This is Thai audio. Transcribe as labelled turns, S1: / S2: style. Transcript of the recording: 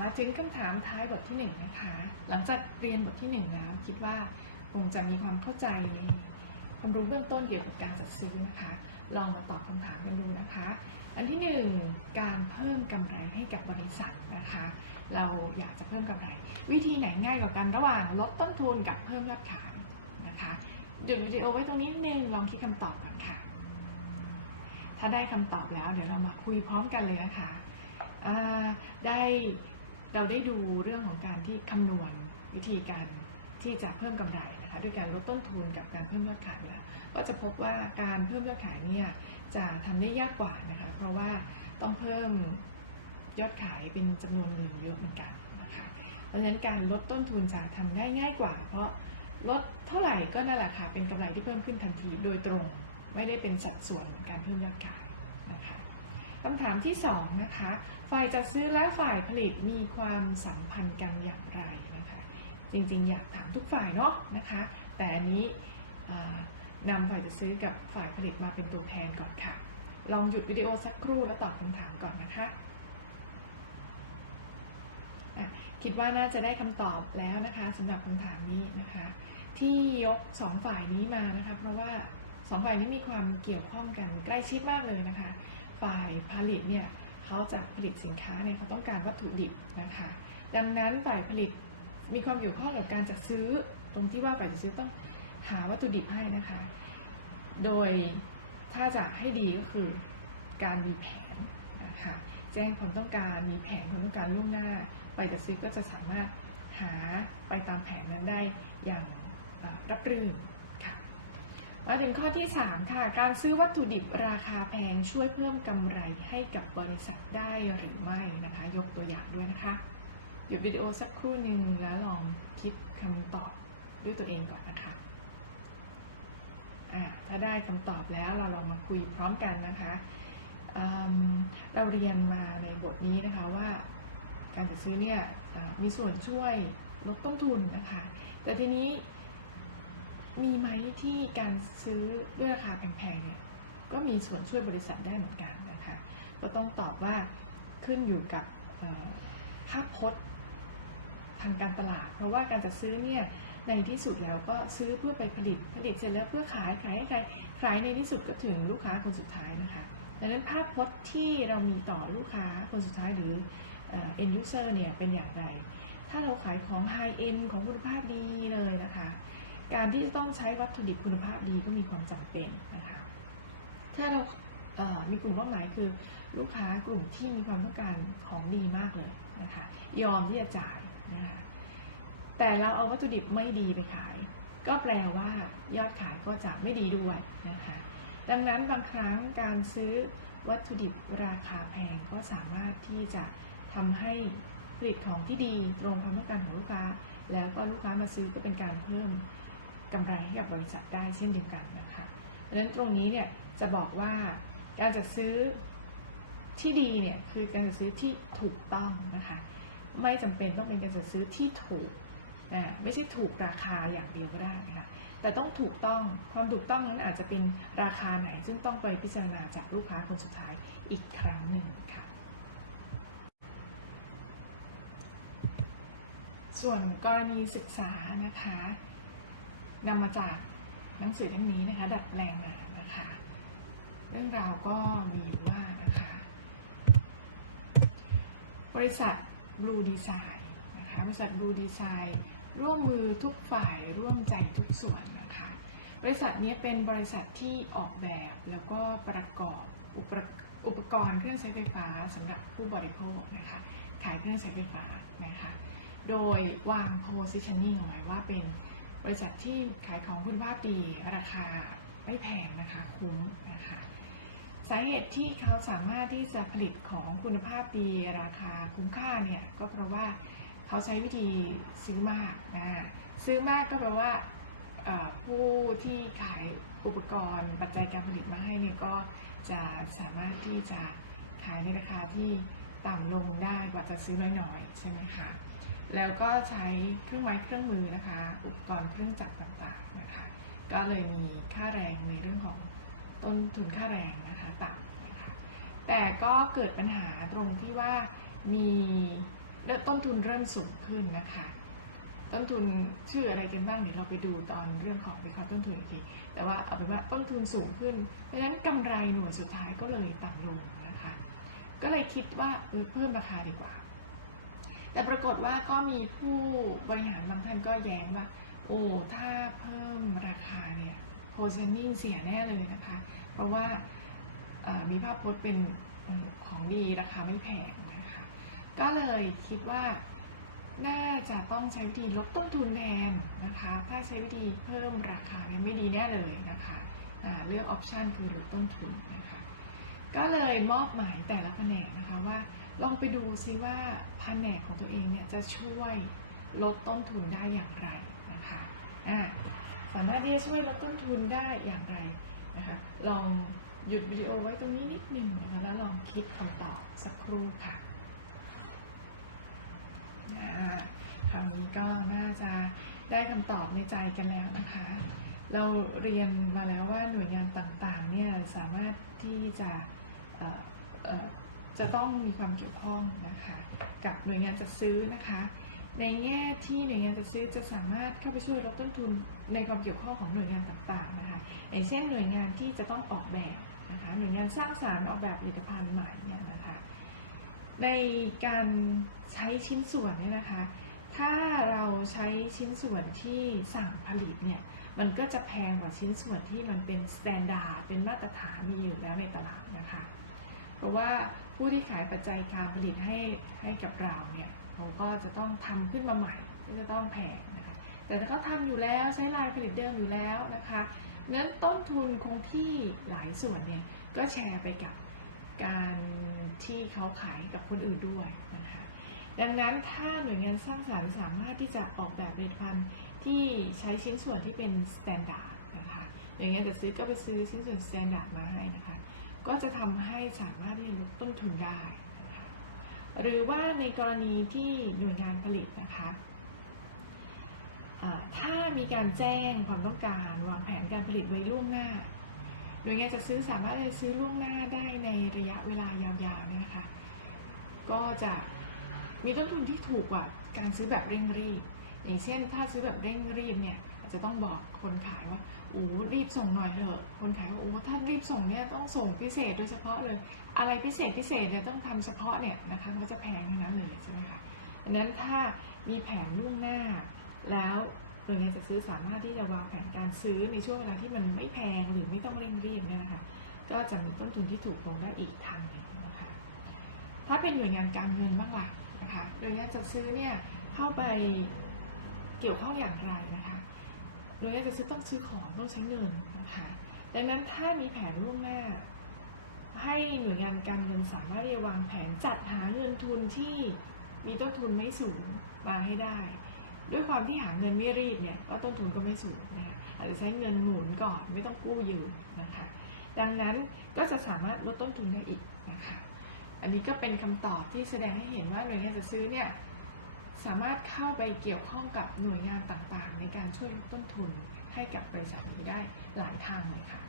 S1: มาถึงคำถามท้ายบทที่หนึ่งนะคะ หลังจากเรียนบทที่หนึ่งแล้ว คิดว่าคงจะมีความเข้าใจความรู้เบื้องต้นเกี่ยวกับการจัดซื้อนะคะ ลองมาตอบคำถามกันดูนะคะ อันที่หนึ่งการเพิ่มกำไรให้กับบริษัทนะคะ เราอยากจะเพิ่มกำไร วิธีไหนง่ายกว่ากันระหว่างลดต้นทุนกับเพิ่มยอดขายนะคะหยุดวิดีโอไว้ตรงนี้นิดนึงลองคิดคำตอบกันค่ะ ถ้าได้คำตอบแล้วเดี๋ยวเรามาคุยพร้อมกันเลยนะคะได้ เราได้ดูเรื่องของการที่คำนวณวิธีการที่จะเพิ่มกำไรนะคะด้วยการลดต้นทุนกับการเพิ่มยอดขายแล้วก็จะพบว่าการเพิ่มยอดขายเนี่ยจะทำได้ยากกว่านะคะเพราะว่าต้องเพิ่มยอดขายเป็นจำนวนเงินเยอะเหมือนกันนะคะเพราะฉะนั้นการลดต้นทุนจะทำได้ง่ายกว่า เพราะลดเท่าไหร่ก็นั่นแหละค่ะเป็นกำไรที่เพิ่มขึ้นทันทีโดยตรง ไม่ได้เป็นสัดส่วนของการเพิ่มยอดขาย คำถามที่2นะคะ ฝ่ายจัดซื้อและฝ่ายผลิตมีความสัมพันธ์กันอย่างไรนะคะ จริงๆ อยากถามทุกฝ่ายเนาะนะคะ แต่อันนี้นำฝ่ายจัดซื้อกับฝ่ายผลิตมาเป็นตัวแทนก่อนค่ะ ลองหยุดวิดีโอสักครู่แล้วตอบคำถามก่อนนะคะคิดว่าน่าจะได้คำตอบแล้วนะคะสำหรับคำถามนี้นะคะ ที่ยกสองฝ่ายนี้มานะคะ เพราะว่าสองฝ่ายนี้มีความเกี่ยวข้องกันใกล้ชิดมากเลยนะคะ ฝ่ายผลิตเนี่ยเขาจะผลิตสินค้าเนี่ยเขาต้องการวัตถุดิบนะคะ ดังนั้นฝ่ายผลิตมีความเกี่ยวข้องกับการจัดซื้อ ตรงที่ว่าฝ่ายจัดซื้อต้องหาวัตถุดิบให้นะคะ โดยถ้าจะให้ดีก็คือการมีแผนนะคะแจ้งความต้องการมีแผนความต้องการล่วงหน้าฝ่ายจัดซื้อก็จะสามารถหาไปตามแผนนั้นได้อย่างรับรื่น มาถึงข้อที่ 3 ค่ะ การซื้อวัตถุดิบราคาแพงช่วยเพิ่มกำไรให้กับบริษัทได้หรือไม่นะคะ ยกตัวอย่างด้วยนะคะหยุดวิดีโอสักครู่หนึ่งแล้วลองคิดคำตอบด้วยตัวเองก่อนนะคะถ้าได้คำตอบแล้วเราลองมาคุยพร้อมกันนะคะอืมเราเรียนมาในบทนี้นะคะว่าการจัดซื้อเนี่ยมีส่วนช่วยลดต้นทุนนะคะ แต่ทีนี้ มีไหมที่การซื้อด้วยราคาแพงๆเนี่ยก็มีส่วนช่วยบริษัทได้เหมือนกันนะคะก็ต้องตอบว่าขึ้นอยู่กับภาพพจน์ทางการตลาด เพราะว่าการจัดซื้อเนี่ยในที่สุดแล้วก็ซื้อเพื่อไปผลิตผลิตเสร็จแล้วเพื่อขายขายให้ใครขายในที่สุดก็ถึงลูกค้าคนสุดท้ายนะคะดังนั้นภาพพจน์ที่เรามีต่อลูกค้าคนสุดท้ายหรือ end user เนี่ยเป็นอย่างไร ถ้าเราขายของ high end ของคุณภาพดีเลยนะคะ การที่จะต้องใช้วัตถุดิบคุณภาพดีก็มีความจำเป็นนะคะ ถ้าเรามีกลุ่มเป้าหมายคือลูกค้ากลุ่มที่มีความต้องการของดีมากเลยนะคะ ยอมที่จะจ่ายนะคะแต่เราเอาวัตถุดิบไม่ดีไปขาย ก็แปลว่ายอดขายก็จะไม่ดีด้วยนะคะ ดังนั้นบางครั้งการซื้อวัตถุดิบราคาแพงก็สามารถที่จะทำให้ผลิตของที่ดีตรงความต้องการของลูกค้า แล้วก็ลูกค้ามาซื้อก็เป็นการเพิ่ม กำไรให้กับบริษัทได้เช่นเดียวกันนะคะดังนั้นตรงนี้เนี่ยจะบอกว่าการจัดซื้อที่ดีเนี่ยคือการจัดซื้อที่ถูกต้องนะคะไม่จำเป็นต้องเป็นการจัดซื้อที่ถูกนะไม่ใช่ถูกราคาอย่างเดียวก็ได้นะคะแต่ต้องถูกต้องความถูกต้องนั้นอาจจะเป็นราคาไหน ซึ่งต้องไปพิจารณาจากลูกค้าคนสุดท้ายอีกครั้งหนึ่งค่ะ ส่วนกรณีศึกษานะคะ นำมาจากหนังสือเล่มนี้นะคะ ดัดแปลงมานะคะ เรื่องราวก็มีอยู่ว่านะคะ บริษัท Blue Design นะคะบริษัท Blue Design ร่วมมือทุกฝ่ายร่วมใจทุกส่วนนะคะ บริษัทนี้เป็นบริษัทที่ออกแบบแล้วก็ประกอบอุปอุปกรณ์เครื่องใช้ไฟฟ้าสำหรับผู้บริโภคนะคะ ขายเครื่องใช้ไฟฟ้านะคะ โดยวาง positioning เอาไว้ว่าเป็น บริษัทที่ขายของคุณภาพดีราคาไม่แพงนะคะคุ้มนะคะสาเหตุที่เขาสามารถที่จะผลิตของคุณภาพดีราคาคุ้มค่าเนี่ยก็เพราะว่าเขาใช้วิธีซื้อมากนะซื้อมากก็แปลว่าผู้ที่ขายอุปกรณ์ปัจจัยการผลิตมาให้เนี่ยก็จะสามารถที่จะขายในราคาที่ต่ำลงได้กว่าจะซื้อน้อยๆใช่ไหมคะ แล้วก็ใช้เครื่องไม้เครื่องมือนะคะ อุปกรณ์เครื่องจักรต่างๆนะคะ ก็เลยมีค่าแรงในเรื่องของต้นทุนค่าแรงนะคะต่ำนะคะ แต่ก็เกิดปัญหาตรงที่ว่ามีต้นทุนเริ่มสูงขึ้นนะคะ ต้นทุนชื่ออะไรกันบ้างเดี๋ยวเราไปดูตอนเรื่องของวิเคราะห์ต้นทุนอีกที แต่ว่าเอาเป็นว่าต้นทุนสูงขึ้น เพราะฉะนั้นกำไรหน่วยสุดท้ายก็เลยต่ำลงนะคะ ก็เลยคิดว่าเออเพิ่มราคาดีกว่า แต่ปรากฏว่าก็มีผู้บริหารบางท่านก็แย้งว่า โอ้ ถ้าเพิ่มราคาเนี่ย positioning เสียแน่เลยนะคะ เพราะว่ามีภาพพจน์เป็นของดีราคาไม่แพงนะคะ ก็เลยคิดว่าน่าจะต้องใช้วิธีลดต้นทุนแทนนะคะ ถ้าใช้วิธีเพิ่มราคาเนี่ยไม่ดีแน่เลยนะคะเลือกออปชันคือลดต้นทุนนะคะ ก็เลยมอบหมายแต่ละแผนกนะคะว่า ลองไปดูซิว่าแผนกของตัวเองเนี่ยจะช่วยลดต้นทุนได้อย่างไรนะคะอ่าสามารถที่จะช่วยลดต้นทุนได้อย่างไรนะคะลองหยุดวิดีโอไว้ตรงนี้นิดหนึ่งนะคะแล้วลองคิดคำตอบสักครู่ค่ะอ่าคราวนี้ก็น่าจะได้คำตอบในใจกันแล้วนะคะ เราเรียนมาแล้วว่าหน่วยงานต่างๆเนี่ยสามารถที่จะ จะต้องมีความเกี่ยวข้องนะคะกับหน่วยงานจัดซื้อนะคะ ในแง่ที่หน่วยงานจัดซื้อจะสามารถเข้าไปช่วยลดต้นทุนในความเกี่ยวข้องของหน่วยงานต่างๆนะคะอย่างเช่นหน่วยงานที่จะต้องออกแบบนะคะหน่วยงานสร้างสารรค์ออกแบบผลิตภัณฑ์ใหม่เนี่ยนะคะในการใช้ชิ้นส่วนเนี่ยนะคะ ถ้าเราใช้ชิ้นส่วนที่สั่งผลิตเนี่ยมันก็จะแพงกว่าชิ้นส่วนที่มันเป็นสแตนดาร์ดเป็นมาตรฐานมีอยู่แล้วในตลาดนะคะ เพราะว่า ผู้ที่ขายปัจจัยการผลิตให้ให้กับเราเนี่ยเขาก็จะต้องทำขึ้นมาใหม่ก็จะต้องแพงนะคะแต่ถ้าเขาทำอยู่แล้วใช้ลายผลิตเดิมอยู่แล้วนะคะนั้นต้นทุนคงที่หลายส่วนเนี่ยก็แชร์ไปกับการที่เขาขายกับคนอื่นด้วยนะคะดังนั้นถ้าหน่วยงานสร้างสรรค์สามารถที่จะออกแบบผลิตภัณฑ์ที่ใช้ชิ้นส่วนที่เป็นสแตนดาร์ดนะคะอย่างเงี้ยจะซื้อก็ไปซื้อชิ้นส่วนสแตนดาร์ดมาให้นะคะ ก็จะทำให้สามารถที่จะลดต้นทุนได้นะคะหรือว่าในกรณีที่หน่วยงานผลิตนะคะถ้ามีการแจ้งความต้องการวางแผนการผลิตไว้ล่วงหน้าหน่วยงานจะซื้อสามารถจะซื้อล่วงหน้าได้ในระยะเวลายาวๆนะคะ ก็จะมีต้นทุนที่ถูกกว่าการซื้อแบบเร่งรีบ อย่างเช่น ถ้าซื้อแบบเร่งรีบเนี่ย จะต้องบอกคนขายว่าโอ้รีบส่งหน่อยเถอะ คนขายว่าโอ้ถ้ารีบส่งเนี่ยต้องส่งพิเศษโดยเฉพาะเลย อะไรพิเศษพิเศษเนี่ยต้องทำเฉพาะเนี่ยนะคะมันก็จะแพงทั้งนั้นเลยใช่ไหมคะดังนั้นถ้ามีแผนล่วงหน้า แล้วหน่วยงานจะซื้อสามารถที่จะวางแผนการซื้อในช่วงเวลาที่มันไม่แพงหรือไม่ต้องเร่งรีบเนี่ยนะคะก็จะมีต้นทุนที่ถูกลงได้อีกทางหนึ่งนะคะถ้าเป็นหน่วยงานการเงินบ้างล่ะนะคะหน่วยงานจัดซื้อเนี่ยเข้าไปเกี่ยวข้องอย่างไรนะคะ หน่วยงานจัดซื้อต้องซื้อของต้องใช้เงินนะคะดังนั้นถ้ามีแผนล่วงหน้า ให้หน่วยงานการเงินสามารถที่จะวางแผนจัดหาเงินทุนที่มีต้นทุนไม่สูงมาให้ได้ ด้วยความที่หาเงินไม่รีบเนี่ยก็ต้นทุนก็ไม่สูงนะคะอาจจะใช้เงินหมุนก่อนไม่ต้องกู้ยืมนะคะดังนั้นก็จะสามารถลดต้นทุนได้อีกนะคะอันนี้ก็เป็นคำตอบที่แสดงให้เห็นว่าหน่วยงานจะซื้อเนี่ย สามารถเข้าไปเกี่ยวข้องกับหน่วยงานต่างๆ ในการช่วยลดต้นทุนให้กับบริษัทนี้ได้หลายทางเลยค่ะ